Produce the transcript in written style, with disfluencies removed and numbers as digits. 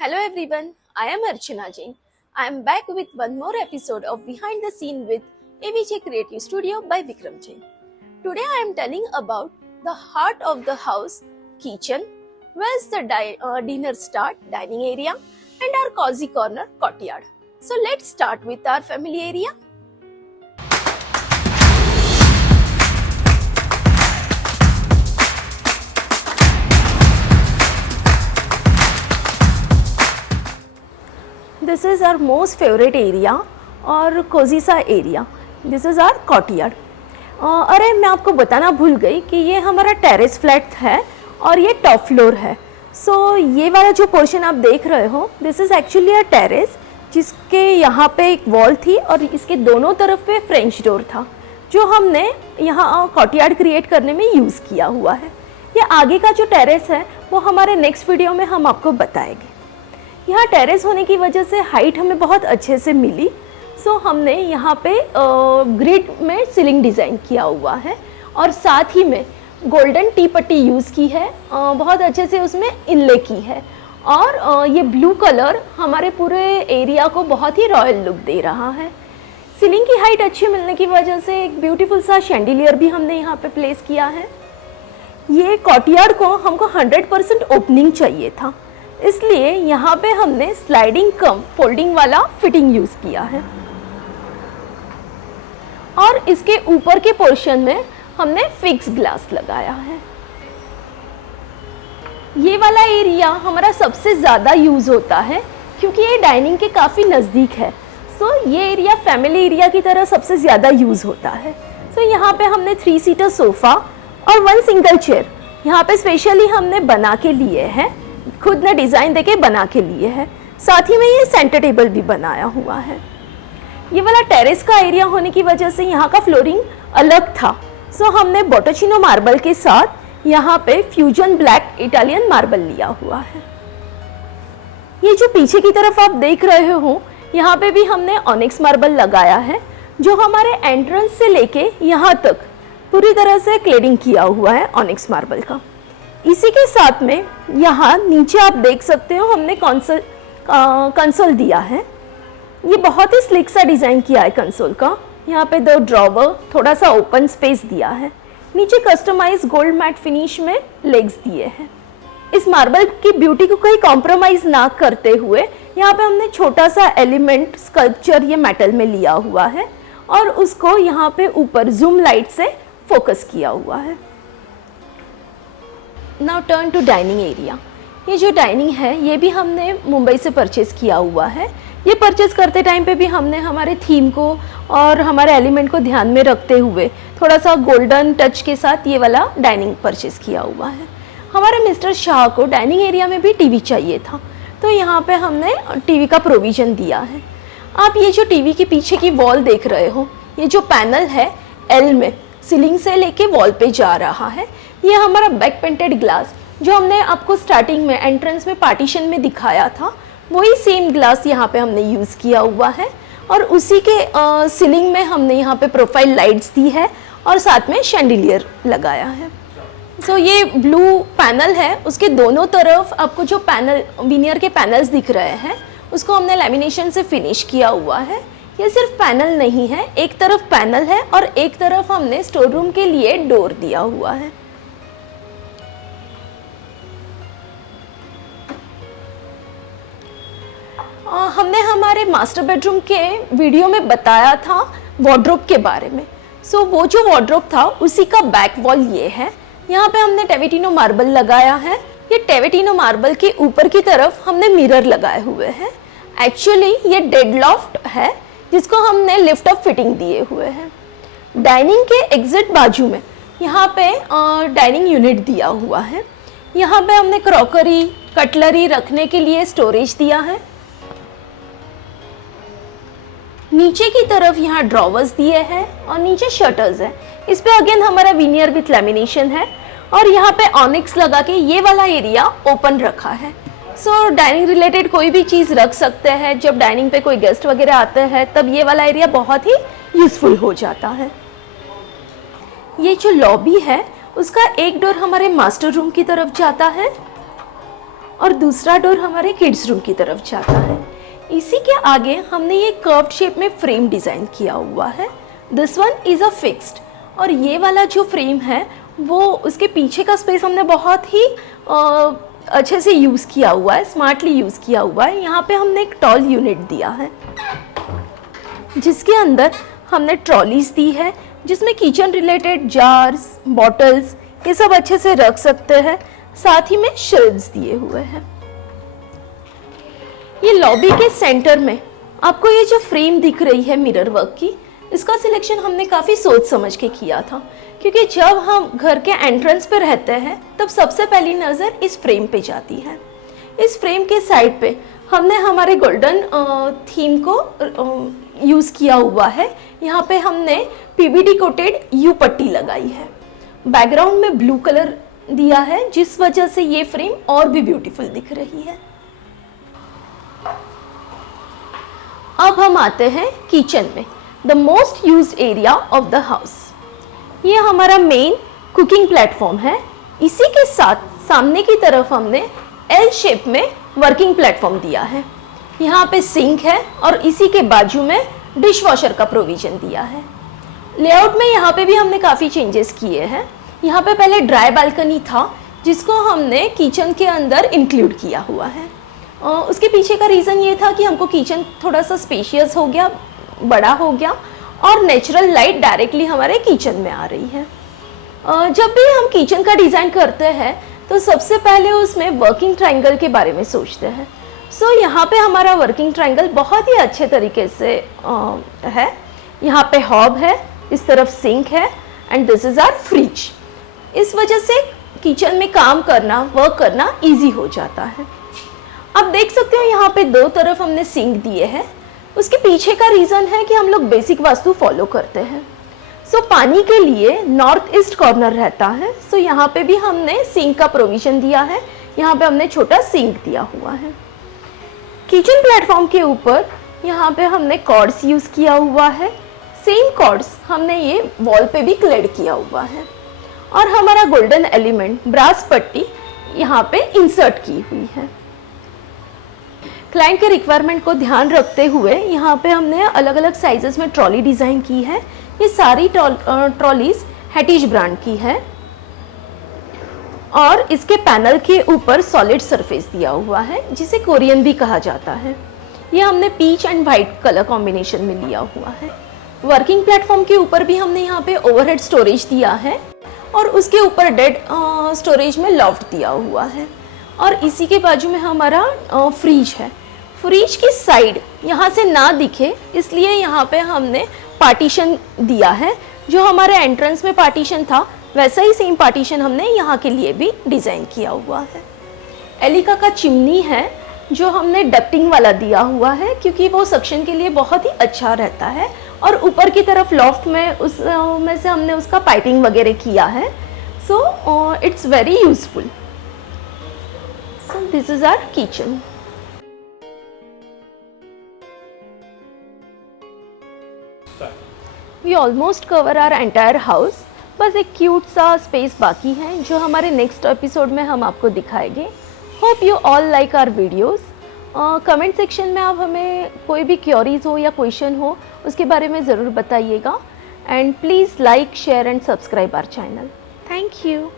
Hello everyone, I am Archana Jain. I am back with one more episode of Behind the Scene with AVJ Creative Studio by Vikram Jain. Today I am telling about the heart of the house, kitchen, where's the dinner start, dining area, and our cozy corner, courtyard. So let's start with our family area. This is our most favorite area और cosy सा area. This is our courtyard. अरे मैं आपको बताना भूल गई कि ये हमारा टेरेस फ्लैट है और ये टॉप फ्लोर है. सो ये वाला जो पोर्शन आप देख रहे हो, this is actually a terrace जिसके यहाँ पे एक वॉल थी और इसके दोनों तरफ पे फ्रेंच डोर था जो हमने यहाँ कॉर्टयार्ड क्रिएट करने में यूज़ किया हुआ है. ये आगे का जो टेरेस है वो हमारे नेक्स्ट वीडियो में हम आपको बताएंगे. यहाँ टेरेस होने की वजह से हाइट हमें बहुत अच्छे से मिली. सो हमने यहाँ पे ग्रिड में सीलिंग डिज़ाइन किया हुआ है और साथ ही में गोल्डन टी पट्टी यूज़ की है. बहुत अच्छे से उसमें इनले की है और ये ब्लू कलर हमारे पूरे एरिया को बहुत ही रॉयल लुक दे रहा है. सीलिंग की हाइट अच्छी मिलने की वजह से एक ब्यूटीफुल सा शैंडिलियर भी हमने यहाँ पे प्लेस किया है. ये कॉर्टयार्ड को हमको 100% ओपनिंग चाहिए था, इसलिए यहाँ पे हमने स्लाइडिंग कम फोल्डिंग वाला फिटिंग यूज़ किया है और इसके ऊपर के पोर्शन में हमने फिक्स ग्लास लगाया है. ये वाला एरिया हमारा सबसे ज़्यादा यूज़ होता है क्योंकि ये डाइनिंग के काफ़ी नज़दीक है. सो ये एरिया फैमिली एरिया की तरह सबसे ज़्यादा यूज़ होता है. सो यहाँ पे हमने 3 सीटर सोफ़ा और 1 सिंगल चेयर यहाँ पे स्पेशली हमने बना के लिए हैं, खुद ने डिज़ाइन देके बना के लिए है. साथ ही में ये सेंटर टेबल भी बनाया हुआ है. ये वाला टेरेस का एरिया होने की वजह से यहाँ का फ्लोरिंग अलग था. सो हमने बोटोचिनो मार्बल के साथ यहाँ पे फ्यूजन ब्लैक इटालियन मार्बल लिया हुआ है. ये जो पीछे की तरफ आप देख रहे हो, यहाँ पे भी हमने ऑनिक्स मार्बल लगाया है जो हमारे एंट्रेंस से लेके यहाँ तक पूरी तरह से क्लेडिंग किया हुआ है ऑनिक्स मार्बल का. इसी के साथ में यहाँ नीचे आप देख सकते हो हमने कंसोल दिया है. ये बहुत ही स्लिक सा डिज़ाइन किया है कंसोल का. यहाँ पे 2 ड्रॉवर, थोड़ा सा ओपन स्पेस दिया है. नीचे कस्टमाइज गोल्ड मैट फिनिश में लेग्स दिए हैं. इस मार्बल की ब्यूटी को कहीं कॉम्प्रोमाइज़ ना करते हुए यहाँ पे हमने छोटा सा एलिमेंट स्कल्पचर ये मेटल में लिया हुआ है और उसको यहाँ पे ऊपर जूम लाइट से फोकस किया हुआ है. Now turn to dining area. ये जो डाइनिंग है ये भी हमने मुंबई से परचेज़ किया हुआ है. ये परचेज़ करते टाइम पे भी हमने हमारे थीम को और हमारे एलिमेंट को ध्यान में रखते हुए थोड़ा सा गोल्डन टच के साथ ये वाला डाइनिंग परचेज़ किया हुआ है. हमारे मिस्टर शाह को डाइनिंग एरिया में भी टीवी चाहिए था तो यहाँ पे हमने टीवी का प्रोविज़न दिया है. आप ये जो टीवी के पीछे की वॉल देख रहे हो, ये जो पैनल है एल में सीलिंग से लेके वॉल पे जा रहा है, ये हमारा बैक पेंटेड ग्लास जो हमने आपको स्टार्टिंग में एंट्रेंस में पार्टीशन में दिखाया था, वही सेम ग्लास यहाँ पे हमने यूज़ किया हुआ है और उसी के सीलिंग में हमने यहाँ पे प्रोफाइल लाइट्स दी है और साथ में शैंडिलियर लगाया है. सो ये ब्लू पैनल है, उसके दोनों तरफ आपको जो पैनल विनियर के पैनल्स दिख रहे हैं उसको हमने लैमिनेशन से फिनिश किया हुआ है. ये सिर्फ पैनल नहीं है, एक तरफ पैनल है और एक तरफ हमने स्टोर रूम के लिए डोर दिया हुआ है. हमने हमारे मास्टर बेडरूम के वीडियो में बताया था वार्डरोब के बारे में. सो वो जो वार्डरोब था उसी का बैक वॉल ये है. यहाँ पे हमने टेवेटिनो मार्बल लगाया है. ये टेवेटिनो मार्बल के ऊपर की तरफ हमने मिरर लगाए हुए हैं. एक्चुअली ये डेडलॉफ्ट है जिसको हमने लिफ्ट अप फिटिंग दिए हुए हैं. डाइनिंग के एग्जिट बाजू में यहाँ पे डाइनिंग यूनिट दिया हुआ है. यहाँ पे हमने क्रॉकरी कटलरी रखने के लिए स्टोरेज दिया है. नीचे की तरफ यहाँ ड्रॉवर्स दिए हैं और नीचे शटर्स हैं. इस पे अगेन हमारा विनियर विथ लैमिनेशन है और यहाँ पे ऑनिक्स लगा के ये वाला एरिया ओपन रखा है. सो डाइनिंग रिलेटेड कोई भी चीज़ रख सकते हैं. जब डाइनिंग पे कोई गेस्ट वगैरह आते हैं तब ये वाला एरिया बहुत ही यूज़फुल हो जाता है. ये जो लॉबी है उसका एक डोर हमारे मास्टर रूम की तरफ जाता है और दूसरा डोर हमारे किड्स रूम की तरफ जाता है। इसी के आगे हमने ये कर्व्ड शेप में फ्रेम डिज़ाइन किया हुआ है। This one is a fixed, और ये वाला जो फ्रेम है वो उसके पीछे का स्पेस हमने बहुत ही अच्छे से यूज़ किया हुआ है, स्मार्टली यूज़ किया हुआ है। यहाँ पे हमने एक टॉल यूनिट दिया है जिसके अंदर हमने ट्रॉलीज दी है, जिसमें किचन रिलेटेड जार्स, बॉटल्स ये सब अच्छे से रख सकते हैं। साथ ही में शेल्व्स दिए हुए हैं। ये लॉबी के सेंटर में आपको ये जो फ्रेम दिख रही है मिरर वर्क की, इसका सिलेक्शन हमने काफ़ी सोच समझ के किया था, क्योंकि जब हम घर के एंट्रेंस पे रहते हैं तब सबसे पहली नज़र इस फ्रेम पे जाती है। इस फ्रेम के साइड पे हमने हमारे गोल्डन थीम को यूज़ किया हुआ है। यहाँ पे हमने पीवीडी कोटेड यू पट्टी लगाई है। बैकग्राउंड में ब्लू कलर दिया है, जिस वजह से ये फ्रेम और भी ब्यूटीफुल दिख रही है। अब हम आते हैं किचन में, the most used area of the house. ये हमारा मेन कुकिंग प्लेटफॉर्म है। इसी के साथ सामने की तरफ हमने एल शेप में वर्किंग प्लेटफॉर्म दिया है। यहाँ पे सिंक है और इसी के बाजू में डिश वॉशर का प्रोविज़न दिया है। लेआउट में यहाँ पे भी हमने काफ़ी चेंजेस किए हैं। यहाँ पे पहले ड्राई बालकनी था, जिसको हमने किचन के अंदर इंक्लूड किया हुआ है। उसके पीछे का रीज़न ये था कि हमको किचन थोड़ा सा स्पेशियस हो गया, बड़ा हो गया, और नेचुरल लाइट डायरेक्टली हमारे किचन में आ रही है। जब भी हम किचन का डिज़ाइन करते हैं तो सबसे पहले उसमें वर्किंग ट्रायंगल के बारे में सोचते हैं। सो यहाँ पे हमारा वर्किंग ट्रायंगल बहुत ही अच्छे तरीके से है। यहाँ पे हॉब है, इस तरफ सिंक है, and this is our fridge. इस वजह से किचन में काम करना, वर्क करना इजी हो जाता है। आप देख सकते हो यहाँ पे दो तरफ हमने सिंक दिए हैं। उसके पीछे का रीज़न है कि हम लोग बेसिक वास्तु फॉलो करते हैं। सो पानी के लिए नॉर्थ ईस्ट कॉर्नर रहता है। सो यहाँ पे भी हमने सिंक का प्रोविज़न दिया है। यहाँ पे हमने छोटा सिंक दिया हुआ है। किचन प्लेटफॉर्म के ऊपर यहाँ पे हमने कॉर्ड्स यूज़ किया हुआ है। सेम कॉर्ड्स हमने ये वॉल पे भी क्लेड किया हुआ है, और हमारा गोल्डन एलिमेंट ब्रास पट्टी यहाँ पे इंसर्ट की हुई है। क्लाइंट के रिक्वायरमेंट को ध्यान रखते हुए यहाँ पे हमने अलग अलग साइजेस में ट्रॉली डिज़ाइन की है। ये सारी ट्रॉलीज हैटिज ब्रांड की है, और इसके पैनल के ऊपर सॉलिड सरफेस दिया हुआ है, जिसे कोरियन भी कहा जाता है। ये हमने peach and white colour combination में लिया हुआ है। वर्किंग प्लेटफॉर्म के ऊपर भी हमने यहाँ पे ओवरहेड स्टोरेज दिया है, और उसके ऊपर डेड स्टोरेज में लॉफ्ट दिया हुआ है। और इसी के बाजू में हमारा फ्रिज है। फ्रिज की साइड यहाँ से ना दिखे इसलिए यहाँ पे हमने पार्टीशन दिया है। जो हमारे एंट्रेंस में पार्टीशन था वैसा ही सेम पार्टीशन हमने यहाँ के लिए भी डिज़ाइन किया हुआ है। एलिका का चिमनी है जो हमने डक्टिंग वाला दिया हुआ है, क्योंकि वो सक्शन के लिए बहुत ही अच्छा रहता है, और ऊपर की तरफ लॉफ्ट में में से हमने उसका पाइपिंग वगैरह किया है। So it's very useful. So this is our kitchen. We almost cover our entire house. बस एक क्यूट सा स्पेस बाकी है जो हमारे नेक्स्ट एपिसोड में हम आपको दिखाएंगे। Hope you all like our videos. Comment section में आप हमें कोई भी क्वेरीज हो या क्वेश्चन हो उसके बारे में ज़रूर बताइएगा। And please like, share and subscribe our channel. Thank you.